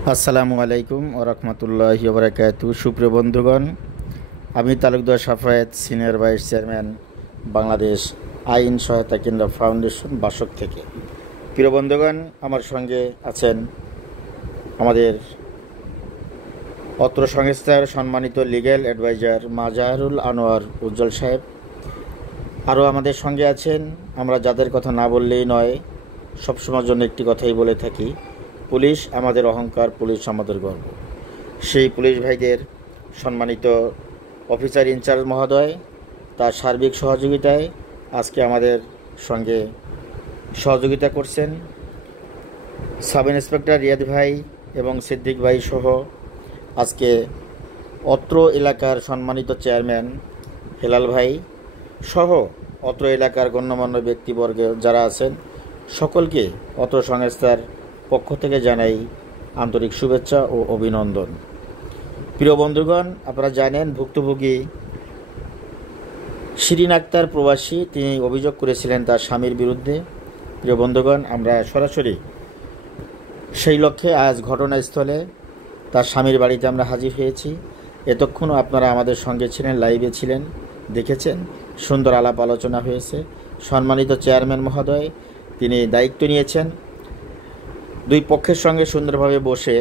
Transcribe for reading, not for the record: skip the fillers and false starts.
আসসালামু আলাইকুম ওয়া রাহমাতুল্লাহি ওয়া বারাকাতুহু। সুপ্রিয় বন্ধুগণ, আমি Talukdar Safayet, senior vice chairman, Bangladesh আইন সহায়তা কেন্দ্র ফাউন্ডেশন, বাসক থেকে। প্রিয় বন্ধুগণ, আমার সঙ্গে আছেন আমাদের অত্র সংস্থার সম্মানিত লিগ্যাল অ্যাডভাইজার মাজাহারুল আনোয়ার উজ্জ্বল সাহেব। আরও আমাদের সঙ্গে আছেন, আমরা যাদের কথা না বললেই নয়, সবসময়ের জন্য একটি কথাই বলে থাকি, পুলিশ আমাদের অহংকার, পুলিশ আমাদের গর্ব। সেই পুলিশ ভাইদের সম্মানিত অফিসার ইনচার্জ মহোদয় তার সার্বিক সহযোগিতায় আজকে আমাদের সঙ্গে সহযোগিতা করছেন সাব ইন্সপেক্টর রিয়াদ ভাই এবং সিদ্দিক ভাই সহ আজকে অত্র এলাকার সম্মানিত চেয়ারম্যান হেলাল ভাই সহ অত্র এলাকার গণ্যমান্য ব্যক্তিবর্গ যারা আছেন সকলকে অত্র সংস্থার পক্ষ থেকে জানাই আন্তরিক শুভেচ্ছা ও অভিনন্দন। প্রিয় বন্ধুগণ, আপনারা জানেন ভুক্তভোগী শিরিন আক্তার প্রবাসী, তিনি অভিযোগ করেছিলেন তার স্বামীর বিরুদ্ধে। প্রিয় বন্ধুগণ, আমরা সরাসরি সেই লক্ষ্যে আজ ঘটনাস্থলে তার স্বামীর বাড়িতে আমরা হাজির হয়েছি। এতক্ষণও আপনারা আমাদের সঙ্গে ছিলেন, লাইভে ছিলেন, দেখেছেন, সুন্দর আলাপ আলোচনা হয়েছে। সম্মানিত চেয়ারম্যান মহোদয় তিনি দায়িত্ব নিয়েছেন দুই পক্ষের সঙ্গে সুন্দরভাবে বসে